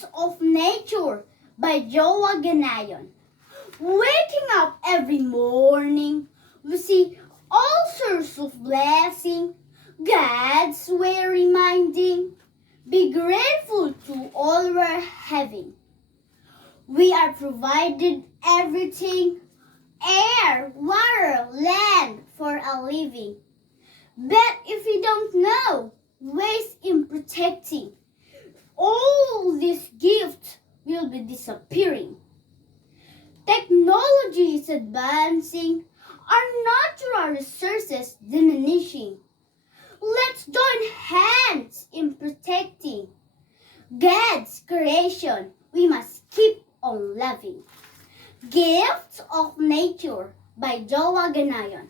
Gifts of Nature by Joa Ganayon. Waking up every morning, we see all sorts of blessing. God's way reminding, be grateful to all we're having. We are provided everything, air, water, land for a living. But if we don't know ways in protecting, all these gifts will be disappearing. Technology is advancing, our natural resources diminishing. Let's join hands in protecting God's creation. We must keep on loving. Gifts of Nature by Joa Ganayon.